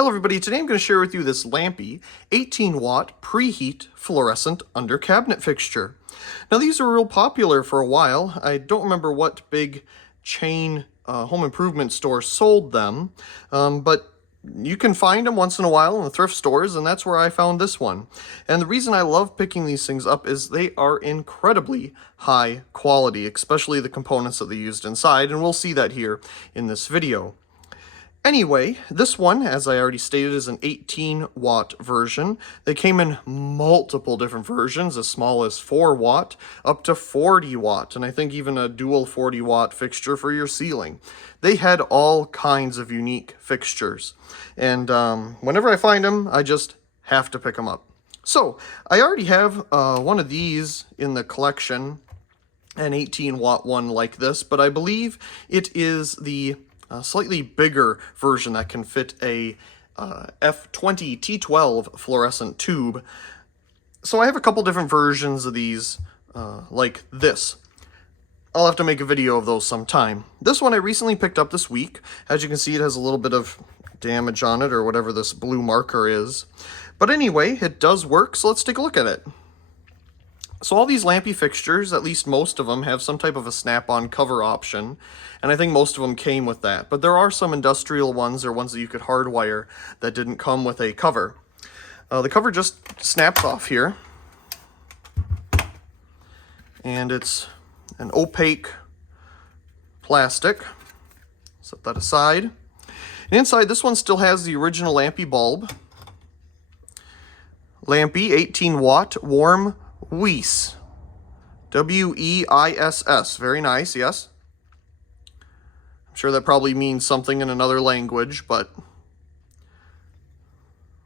Hello everybody, today I'm going to share with you this Lampi 18 watt preheat fluorescent under cabinet fixture. Now these were real popular for a while. I don't remember what big chain home improvement store sold them, but you can find them once in a while in the thrift stores, and that's where I found this one. And the reason I love picking these things up is they are incredibly high quality, especially the components that they used inside, and we'll see that here in this video. Anyway, this one, as I already stated, is an 18 watt version. They came in multiple different versions, as small as 4 watt up to 40 watt, and I think even a dual 40 watt fixture for your ceiling. They had all kinds of unique fixtures, and whenever I find them, I just have to pick them up. So, I already have one of these in the collection, an 18 watt one like this, but I believe it is the slightly bigger version that can fit a F20 T12 fluorescent tube. So I have a couple different versions of these like this. I'll have to make a video of those sometime. This one I recently picked up this week. As you can see, it has a little bit of damage on it, or whatever this blue marker is. But anyway, it does work, so let's take a look at it. So all these Lampi fixtures, at least most of them, have some type of a snap-on cover option, and I think most of them came with that. But there are some industrial ones, or ones that you could hardwire, that didn't come with a cover. The cover just snaps off here, and it's an opaque plastic. Set that aside. And inside, this one still has the original Lampi bulb. Lampi 18 watt warm Weiss. W-E-I-S-S. Very nice, yes. I'm sure that probably means something in another language, but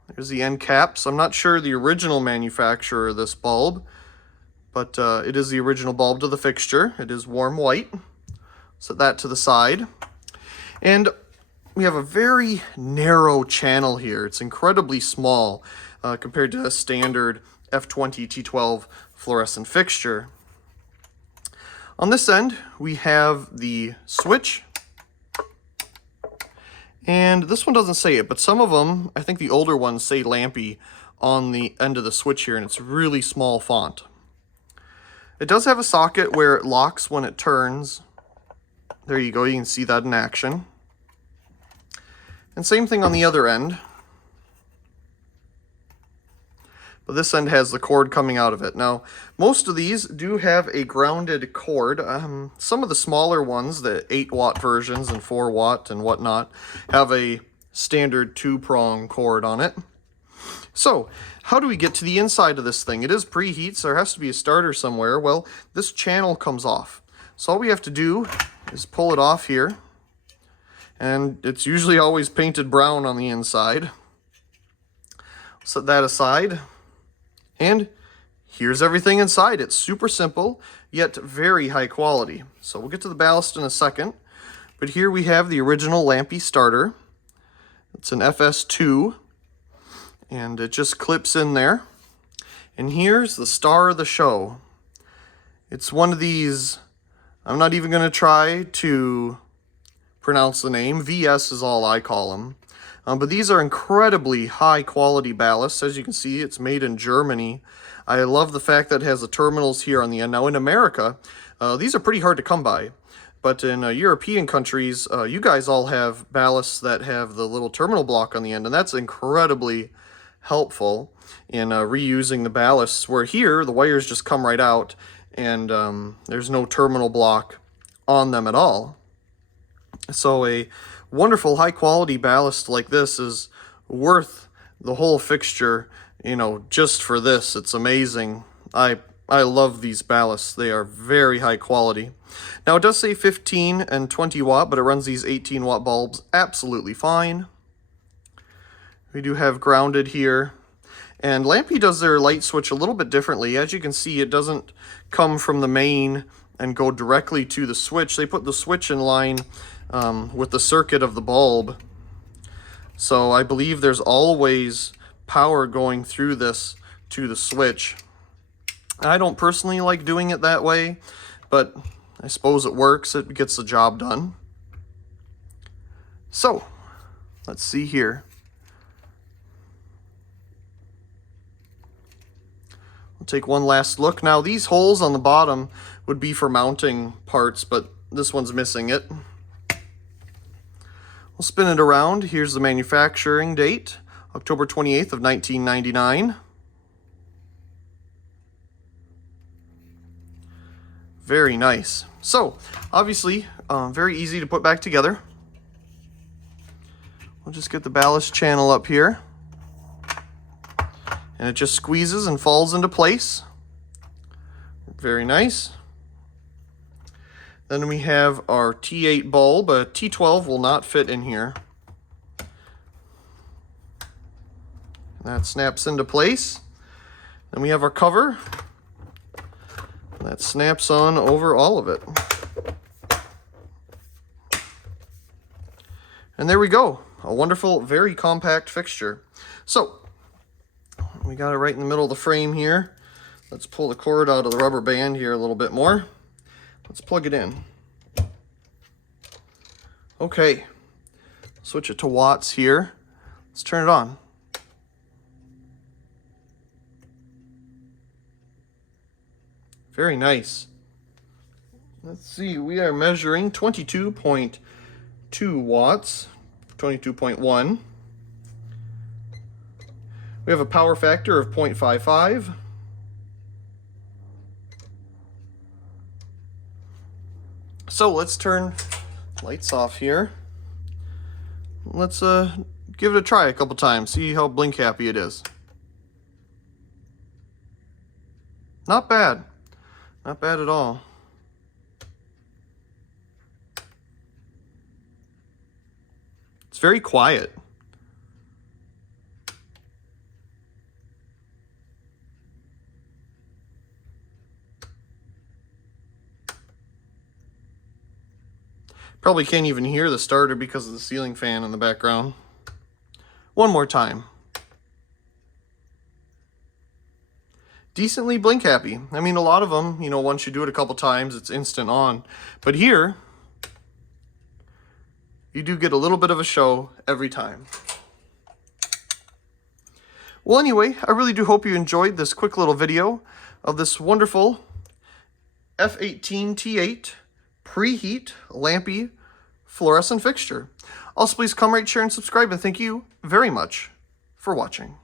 there's the end caps. I'm not sure the original manufacturer of this bulb, but it is the original bulb to the fixture. It is warm white. Set that to the side. And we have a very narrow channel here. It's incredibly small compared to a standard F20 T12 fluorescent fixture. On this end, we have the switch, and this one doesn't say it, but some of them, I think the older ones, say Lampi on the end of the switch here, and it's really small font. It does have a socket where it locks when it turns. There you go, you can see that in action. And same thing on the other end. But this end has the cord coming out of it. Now, most of these do have a grounded cord. Some of the smaller ones, the 8 watt versions and 4 watt and whatnot, have a standard 2-prong cord on it. So, how do we get to the inside of this thing? It is preheat, so there has to be a starter somewhere. Well, this channel comes off. So all we have to do is pull it off here. And it's usually always painted brown on the inside. Set that aside. And here's everything inside. It's super simple, yet very high quality. So we'll get to the ballast in a second. But here we have the original Lampi starter. It's an FS2, and it just clips in there. And here's the star of the show. It's one of these, I'm not even going to try to pronounce the name. VS is all I call them. But these are incredibly high quality ballasts. As you can see, it's made in Germany. I love the fact that it has the terminals here on the end. Now in America, these are pretty hard to come by. But in European countries, you guys all have ballasts that have the little terminal block on the end, and that's incredibly helpful in reusing the ballasts, where here the wires just come right out, and there's no terminal block on them at all. So a wonderful high quality ballast like this is worth the whole fixture, you know, just for this. It's amazing. I love these ballasts. They are very high quality. Now it does say 15 and 20 watt, but it runs these 18 watt bulbs absolutely fine. We do have grounded here. And Lampi does their light switch a little bit differently. As you can see, it doesn't come from the main and go directly to the switch. They put the switch in line with the circuit of the bulb. So I believe there's always power going through this to the switch. I don't personally like doing it that way, but I suppose it works. It gets the job done. So let's see here. take one last look. Now these holes on the bottom would be for mounting parts, but this one's missing it. We'll spin it around. Here's the manufacturing date, October 28th of 1999. Very nice. So, obviously, very easy to put back together. We'll just get the ballast channel up here. And it just squeezes and falls into place. Very nice. Then we have our T8 bulb. A T12 will not fit in here. That snaps into place. Then we have our cover. That snaps on over all of it. And there we go. A wonderful, very compact fixture. So, we got it right in the middle of the frame here. Let's pull the cord out of the rubber band here a little bit more. Let's plug it in. Okay, switch it to watts here. Let's turn it on. Very nice. Let's see, we are measuring 22.2 watts, 22.1. We have a power factor of 0.55. So let's turn lights off here. Let's give it a try a couple times, see how blink happy it is. Not bad. Not bad at all. It's very quiet. Probably can't even hear the starter because of the ceiling fan in the background. One more time. Decently blink happy. I mean, a lot of them, you know, once you do it a couple times, it's instant on. But here, you do get a little bit of a show every time. Well, anyway, I really do hope you enjoyed this quick little video of this wonderful F18 T8 Preheat Lampi Fluorescent fixture. Also, please comment, rate, share, and subscribe, and thank you very much for watching.